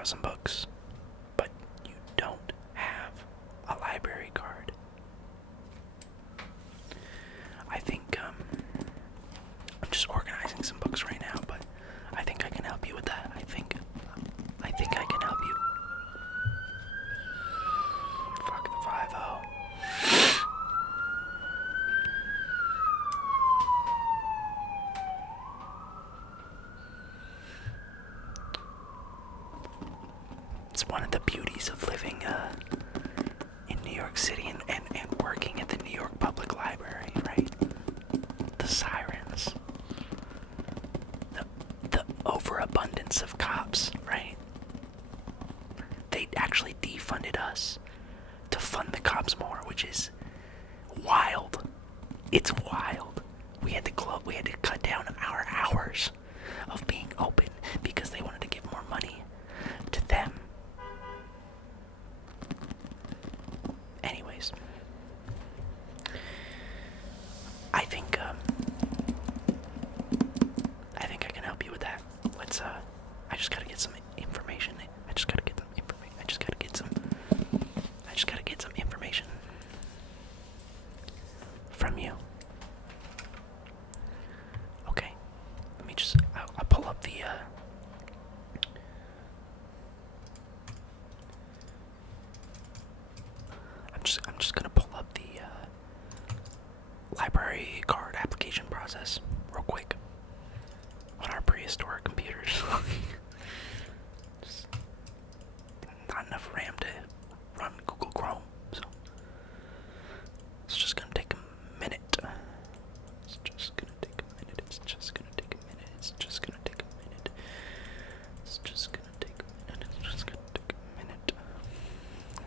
out some books, but you don't have a library card. I think, I'm just organizing some books right now, but I think I can help you with that. I think I can help you. Fuck the 5-0. It's one of the beauties of living in New York City and working at the New York Public Library, right? The sirens. The overabundance of cops, right? They actually defunded us to fund the cops more, which is wild. It's wild. We had to cut down our hours of being open because they wanted to give more money to them. Anyways, I think I can help you with that. I just gotta get some information. I just gotta get some information from you. Okay, let me just, I'll pull up the, I'm just gonna pull up the, library card application process real quick on our prehistoric computers. Just not enough RAM to run Google Chrome, so it's just gonna take a minute. It's just gonna take a minute. It's just gonna take a minute. It's just gonna take a minute. It's just gonna take a minute. It's just gonna take a minute.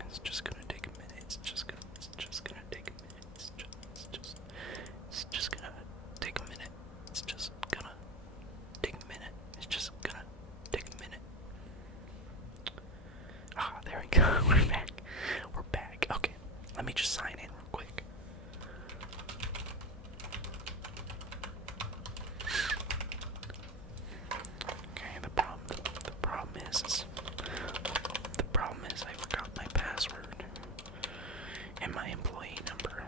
It's just gonna take a minute. It's just gonna take a minute. It's just gonna take a minute. It's just gonna take a minute. It's just gonna take a minute. Ah, there we go. We're back. We're back. Okay, let me just sign in real quick. Okay, the problem is I forgot my password and my employee number.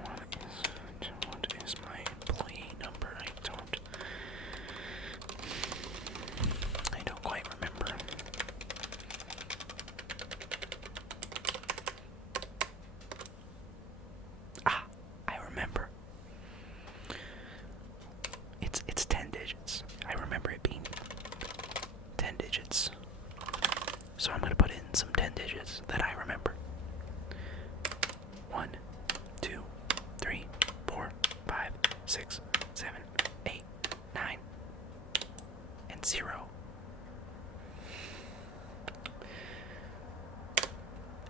What is my employee number? I don't quite remember. Ah, I remember. It's 10 digits. I remember it being 10 digits. So I'm gonna put in some 10 digits that I remember. 1, 2, 3, 4, 5, 6, 7, 8, 9, and 0.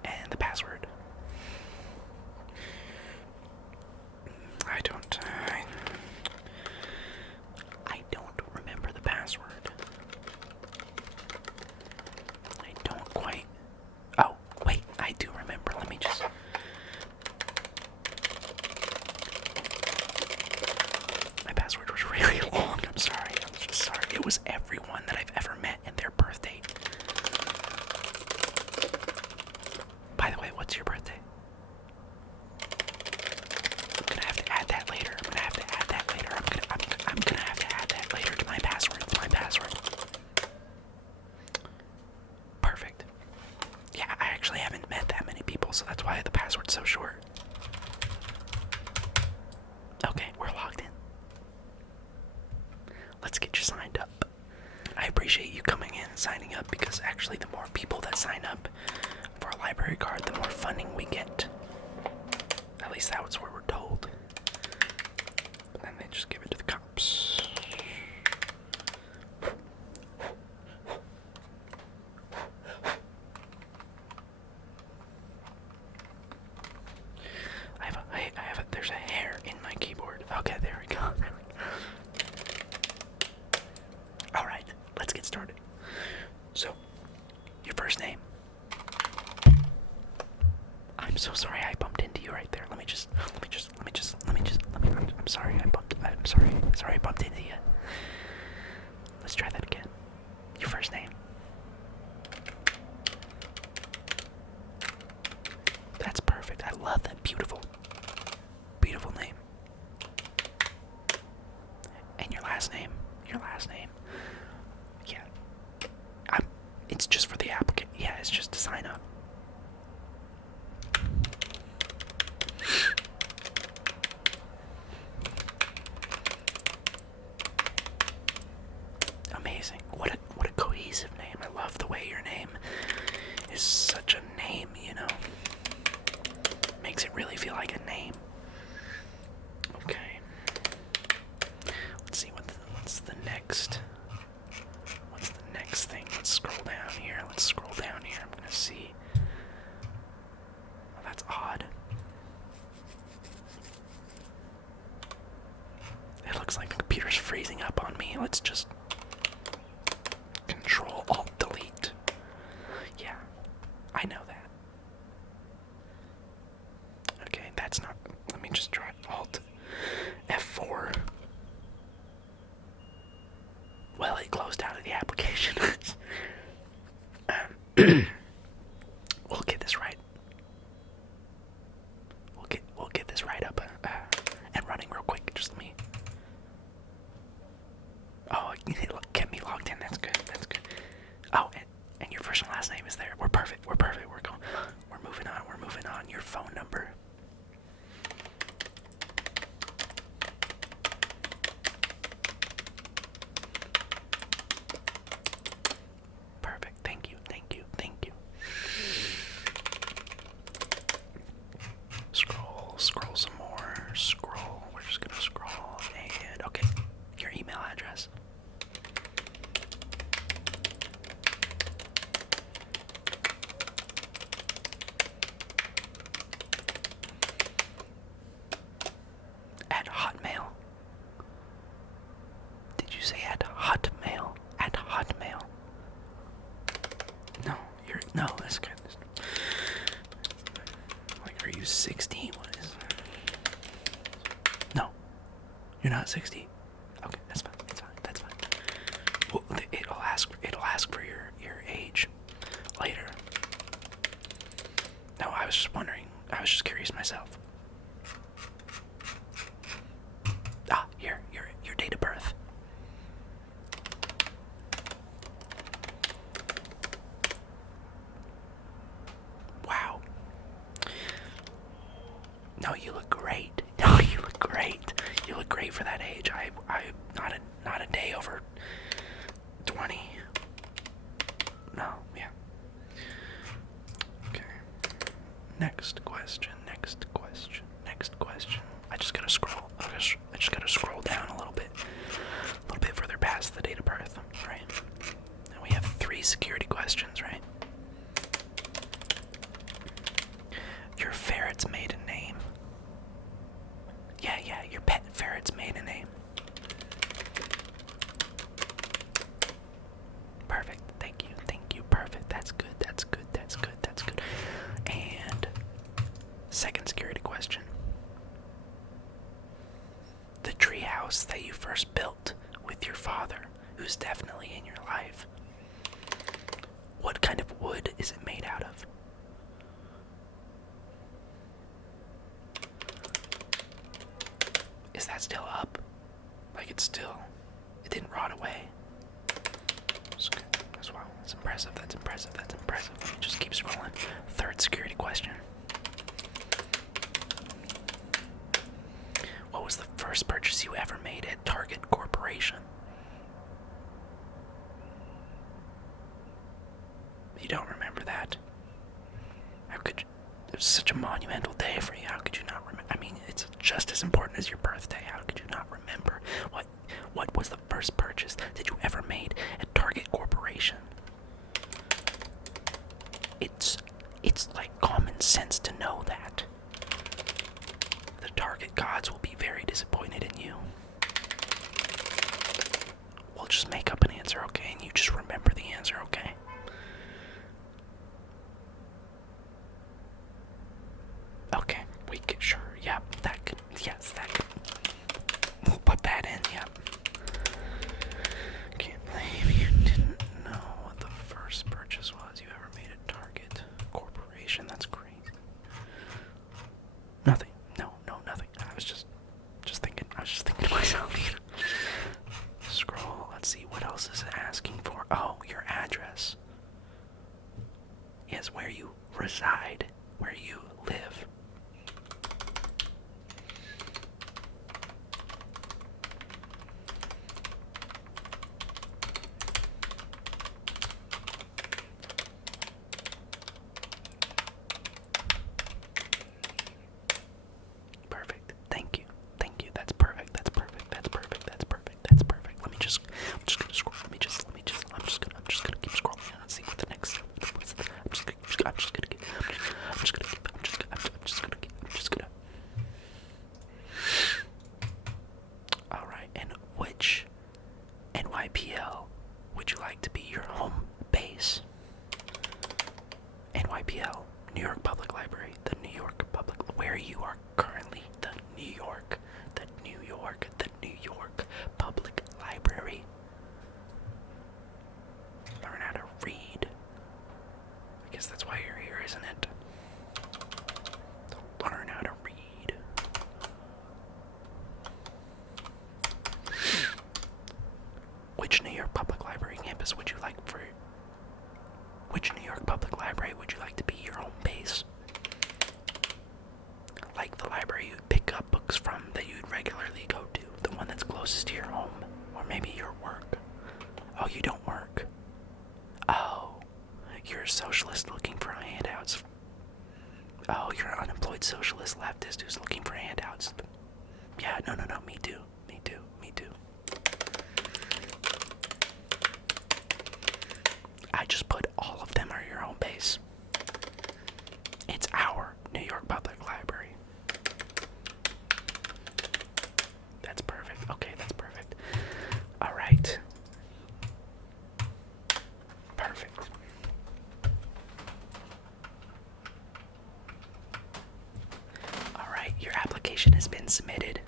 And the password. I don't remember the password. I don't quite. Oh, wait, I do remember. Let me just. My password was really long. I'm sorry. I'm just sorry. It was everyone that I've ever met and their birthday. By the way, what's your birthday? I'm gonna have to add that later. I'm gonna have to add that later to my password. Perfect. Yeah, I actually haven't met that many people, so that's why the password's so short. Okay, we're logged in. Let's get you signed up. I appreciate you coming in and signing up because actually the more people that sign up for a library card, the more funding we get. At least that's what we're told. But then they just give it to the cops. There's a hair in my keyboard. Okay, there we go. Alright, let's get started. So, your first name. I'm so sorry I bumped into you right there. I'm sorry I bumped into you. Let's try that again. Your first name. cohesive name. I love the way your name is such a name, you know. Makes it really feel like a name. Okay. Let's see what's the next. What's the next thing? Let's scroll down here. I'm gonna see. Oh, that's odd. It looks like the computer's freezing up on me. Let's just Control Alt Delete. Yeah, I know that. Okay, that's not. Let me just try Alt F4. Well, it closed out of the application. We'll get this right. We'll get this right up and running real quick. Just let me. Oh, it kept me logged in. That's good. That's good. Oh, and your first and last name is there. We're perfect. We're perfect. We're moving on. We're moving on. Your phone number. Perfect. Thank you. Thank you. Thank you. Scroll some more. Scroll. We're just gonna scroll. And okay, your email address. At Hotmail. Did you say at Hotmail? At Hotmail. No, that's good. Like, are you 60? What is that? No. You're not 60. Okay, that's fine. That's fine. Well, it'll ask for your age later. No, I was just wondering. I was just curious myself. Here, your date of birth. Wow. No, you look great. No, you look great. You look great for that age. I not a day over 20. No, yeah. Okay. Next question. I just gotta scroll. I just gotta scroll down a little bit further past the date of birth, right? And we have 3 security questions, right? Your ferret's maiden name. Yeah, your pet ferret's maiden name. Perfect. Thank you. Perfect. That's good. And second security question. The treehouse that you first built with your father, who's definitely in your life. What kind of wood is it made out of? Is that still up? Like it didn't rot away. That's wow. That's impressive. Let me just keep scrolling. Third security question. What was the first purchase you ever made at Target Corporation? You don't remember that? How could you? It was such a monumental day for you. How could you not remember? I mean, it's just as important as your birthday. How could you not remember? What was the first purchase that you ever made at Target Corporation? It's like common sense to know that. The Target gods will be very disappointed in you. We'll just make up an answer, okay? And you just remember the answer, okay? Okay, we could, sure, yep, that could, yes, that could, we'll put that in, yep. Can't believe you didn't know what the first purchase was you ever made at Target Corporation. That's crazy. Nothing. No, nothing. I was just thinking to myself. Scroll, let's see, what else is it asking for? Oh, your address. Yes, where you reside, where you live. like to be your home base? NYPL, New York Public Library, the New York Public, where you are currently, the New York Public Library. Learn how to read. I guess that's why you're here, isn't it? Learn how to read. Which New York Public Library campus would you like for? Which New York Public Library would you like to be your home base? Like the library you'd pick up books from that you'd regularly go to, the one that's closest to your home, or maybe your work. Oh, you don't work. Oh, you're a socialist looking for handouts. Oh, you're an unemployed socialist leftist who's looking for handouts. Yeah, no, me too. I just put all of them are your home base. It's our New York Public Library. That's perfect. Okay, that's perfect. All right. Perfect. All right, your application has been submitted.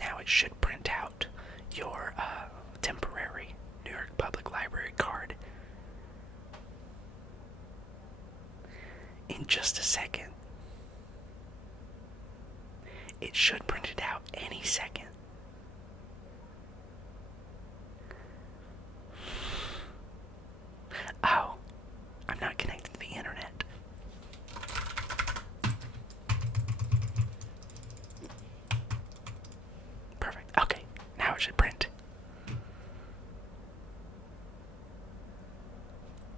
Now it should print out your temporary New York Public Library card in just a second. It should print it out any second. Oh, I'm not connected to the internet. Perfect. Okay, now it should print.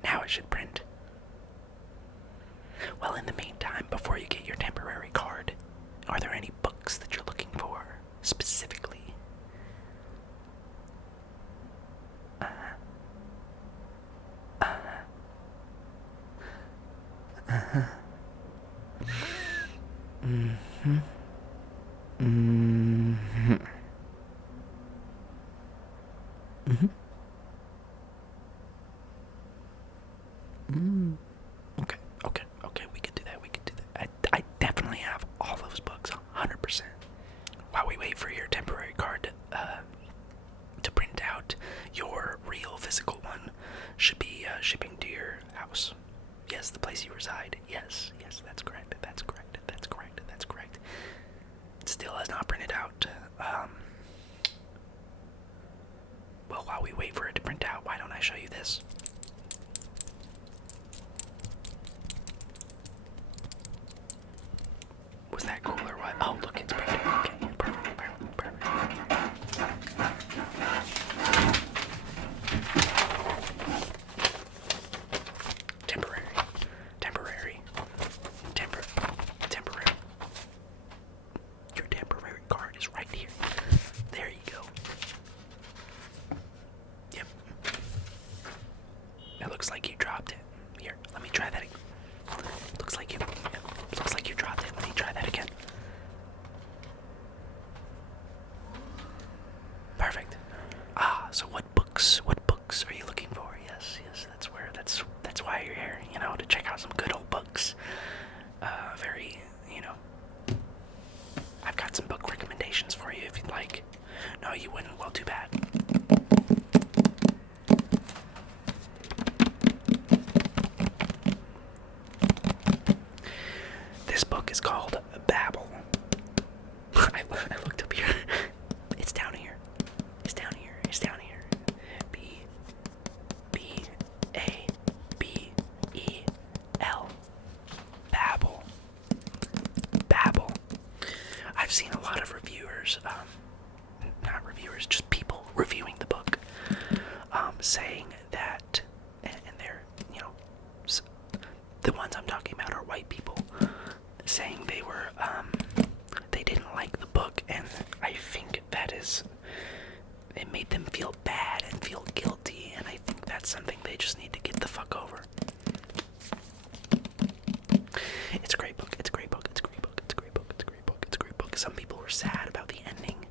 Now it should print. Well, in the meantime, before you get your temporary card, are there any books that you're looking for specifically? Okay, we could do that. I definitely have all those books, 100%. While we wait for your temporary card to print out, your real physical one should be shipping to your house. Yes, the place you reside. Yes, that's correct. It still has not printed out. Well, while we wait for it to print out, why don't I show you this? Was that cool or what? Oh, look, it's printed. Okay, perfect. Temporary. Your temporary card is right here. There you go. Yep. It looks like you dropped it. Here, let me try that again. Looks like you dropped it. Let me try that again. Perfect. So what books are you looking for? Yes, that's why you're here, to check out some good old books. I've got some book recommendations for you if you'd like. No, you wouldn't. Well, too bad. This book is called Babel. I looked up here. It's down here. B-A-B-E-L. Babel. I've seen a lot of reviewers, not reviewers, just people reviewing the book, saying that, and they're, the ones I'm talking about are white people, saying they didn't like the book, and I think it made them feel bad and feel guilty, and I think that's something they just need to get the fuck over. It's a great book. Some people were sad about the ending,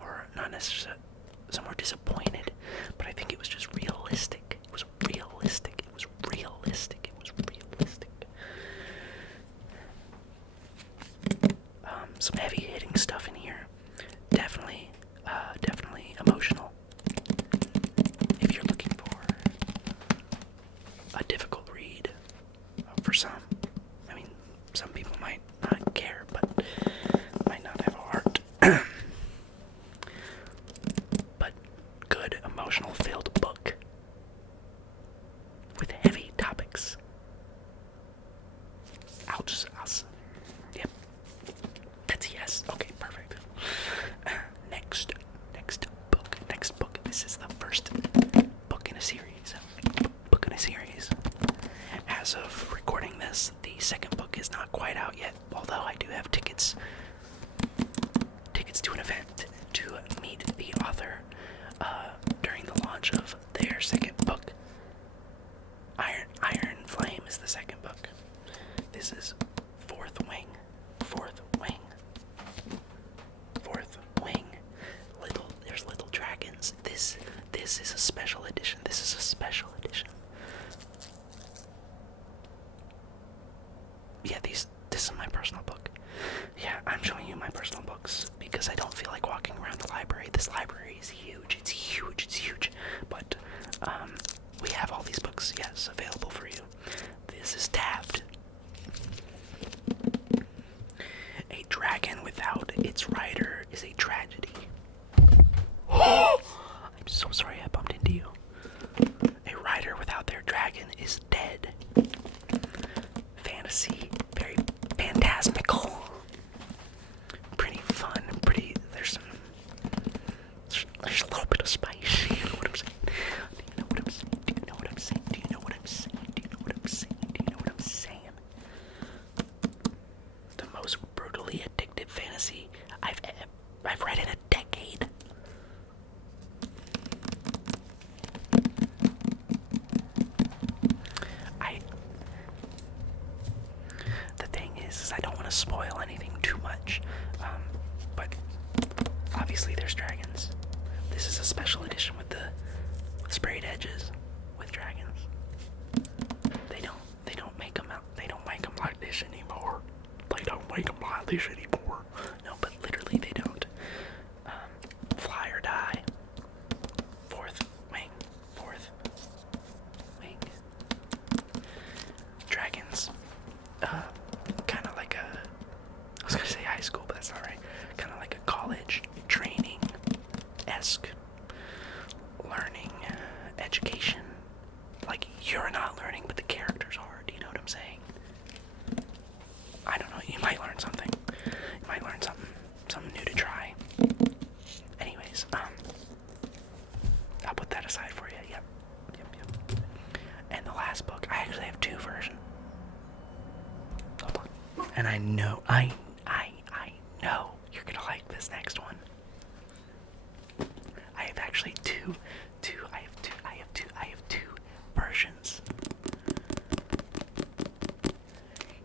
or not necessarily. some were disappointed, but I think it was just realistic. It was realistic. It was realistic. It was realistic. Some heavy hitting stuff in here. Definitely emotional. If you're looking for a difficult read, for some, I mean, some people might not care, but might not have a heart. But good, emotional filled book with heavy topics. Yep. That's a yes. Okay, perfect. Next book. This is the first book in a series. As of recording this, the second book is not quite out yet, although I do have tickets to an event to meet the author during the launch of their second book. Iron Flame is the second book. This is Fourth Wing. There's little dragons. This is a special edition. Yeah, this is my personal book. Yeah, I'm showing you my personal books because I don't feel like walking around the library. This library is huge. It's huge. But we have all these books, yes, available for you. This is tabbed. A dragon without its rider is a tragedy. I'm so sorry I bumped into you. A rider without their dragon is dead. Fantasy, very phantasmical. Pretty fun, there's a little bit of spice. You know what I'm saying? Do you know what I'm saying? The most brutally addictive fantasy I've read in a decade. The thing is I don't want to spoil anything too much, but obviously there's dragons. This is a special edition with sprayed edges with dragons. They don't make them like this anymore. No, but literally they don't. Fly or die. Fourth wing. Dragons. Kind of like I was gonna say high school, but that's not right. Kind of like a college training-esque learning, education. Like, you're not learning, but the characters are. Do you know what I'm saying? I don't know. You might learn something. You might learn something new to try. Anyways, I'll put that aside for you. Yep. And the last book, I actually have two versions. Hold on. And I know you're gonna like this next one. I have actually two versions.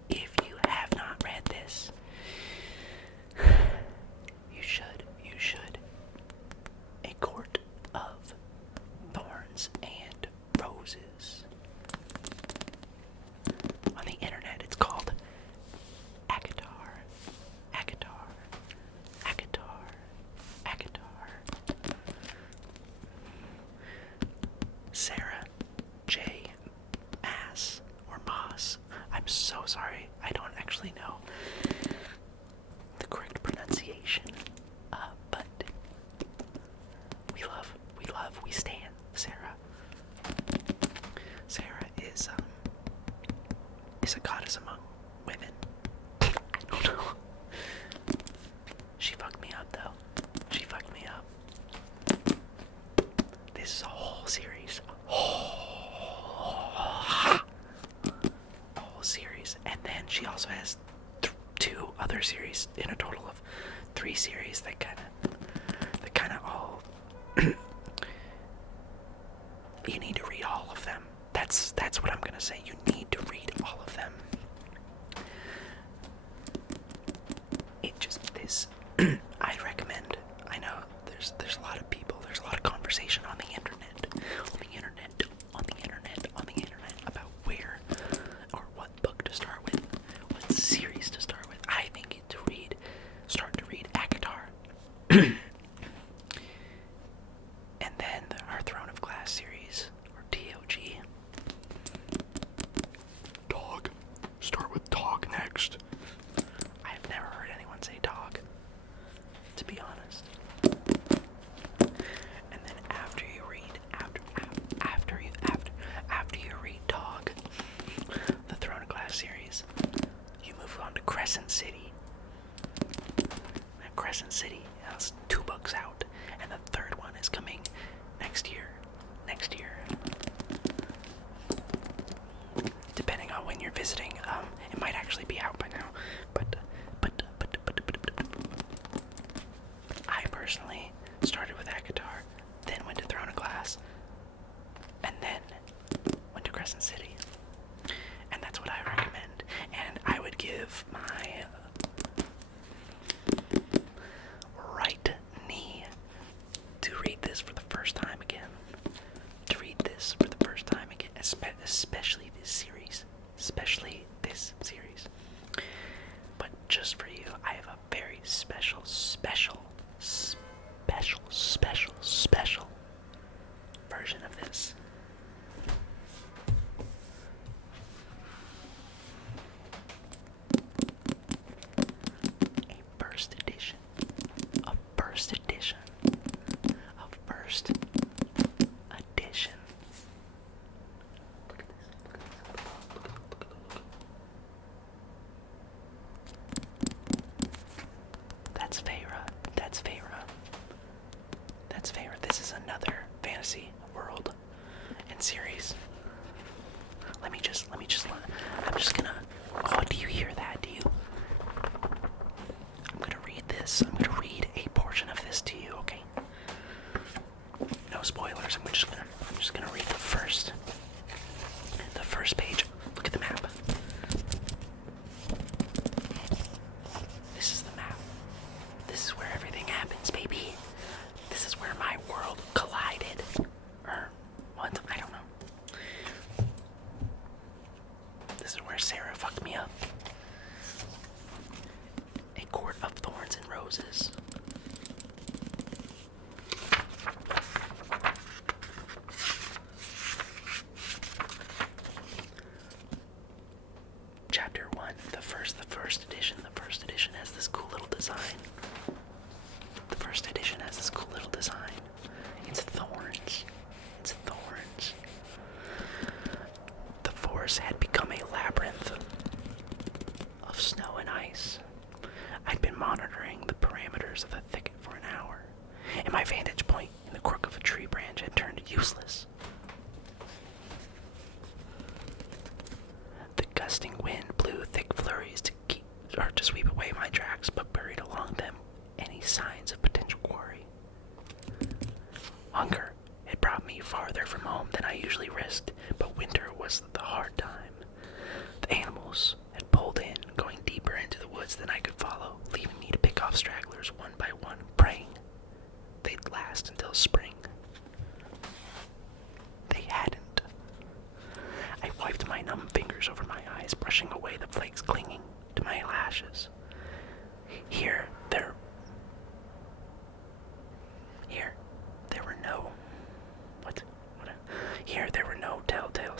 If you have not read this, you should. A Court of Thorns and Roses. On the internet, it's called ACOTAR. Sarah J. Maas. I'm so sorry. I don't actually know the correct pronunciation. But we stand Sarah. Sarah is a goddess among women. I don't know. She fucked me up though. This is a whole series. And then she also has two other series, in a total of 3 series that kind of all you need to read all of them. That's what I'm gonna say. You need to read all of them. It just this I'd recommend. I know there's a lot of people, there's a lot of conversation on the internet, about where or what book to start with, what series to start with. I think start to read ACOTAR. And then our Throne of Glass series, or TOG. Dog. Start with dog next. I've never heard anyone say dog, to be honest. And then after you read dog, the Throne of Glass series, you move on to Crescent City. And Crescent City has 2 books out, and the third one is coming next year. Depending on when you're visiting, it might actually be out by now. But I personally started with ACOTAR, then went to Throne of Glass, and then went to Crescent City. And that's what I recommend. And I would give my right knee to read this for the first time again. Especially this series. But just for you, I have a very special version of this. A first edition. Look at this. That's Feyre. This is another fantasy world and series. I'm just gonna, oh, do you hear that? I'm gonna read this. I'm gonna read a portion of this to you, okay? No spoilers. I'm just gonna read the first page. Look at the map. This is the map. This is where everything happens, baby. This is where my world collided. Or what? I don't know. This is where Sarah fucked me up. A court of thorns and roses. Chapter 1, the first edition. The first edition has this cool little design. It's Thorns. The forest had become a labyrinth of snow and ice. I'd been monitoring the parameters of the thicket for an hour, and my vantage point in the crook of a tree branch had turned useless. The gusting wind blew thick flurries to sweep away my tracks, but buried along them any signs of potential quarry. Hunger had brought me farther from home than I usually risked, but winter was the hard time. The animals had pulled in, going deeper into the woods than I could follow, leaving me to pick off stragglers one by one, praying they'd last until spring. They hadn't. I wiped my numb fingers over my eyes, brushing away the flakes clinging to my lashes. Here there were no telltale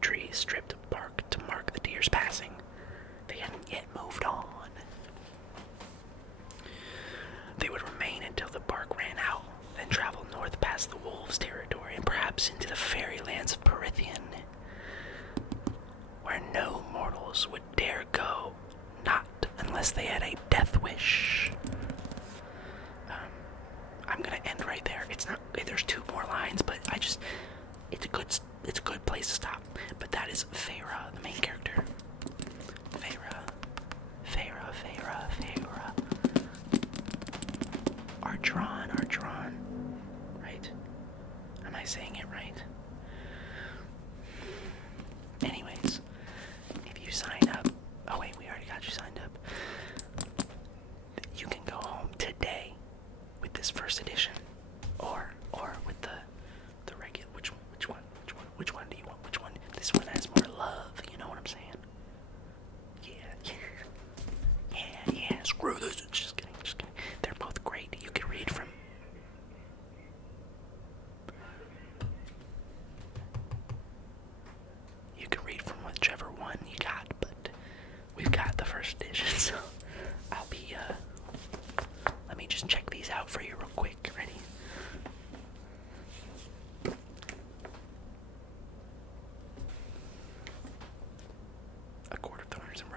trees stripped of bark to mark the deer's passing. They hadn't yet moved on. They would remain until the bark ran out, then travel north past the wolves' territory and perhaps into the fairy lands of Perithian, where no mortals would dare go, not unless they had a death wish. I'm gonna end right there. There's 2 more lines, but it's a good place to stop. But that is Feyre, the main character. Feyre. Ardron. Right? Am I saying it right? Anyways, if you sign up, oh wait, we already got you signed up. You can go home today with this first edition, or with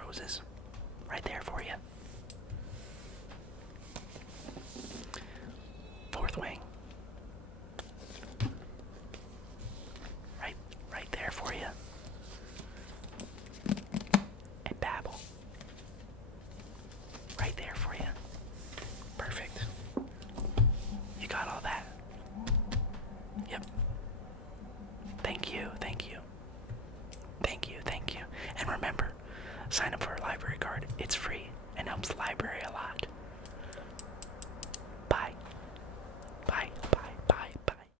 roses. Right there for you. Fourth wing. Right there for you. And Babel. Right there for you. Perfect. You got all that. Yep. Thank you, thank you. Thank you, thank you. And remember, sign up for a library card. It's free and helps the library